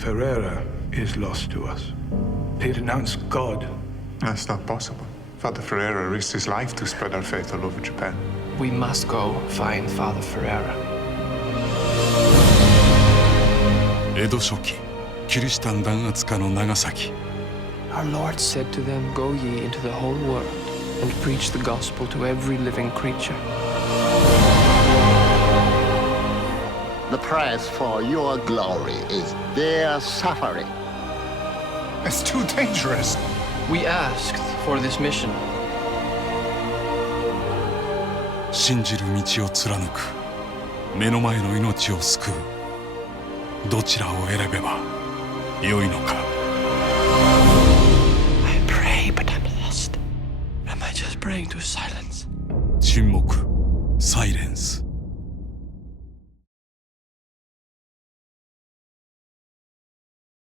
Ferreira is lost to us. He denounced God. That's not possible. Father Ferreira risked his life to spread our faith all over Japan. We must go find Father Ferreira. 江戸初期キリシタン弾圧下の長崎 Our Lord said to them, Go ye into the whole world and preach the gospel to every living creature. The price for your glory is their suffering. It's too dangerous. We asked for this mission. 信じる道を貫く目の前の命を救うどちらを選べば良いのか I pray, but I'm lost. Am I just praying to silence? 沈黙サイレンス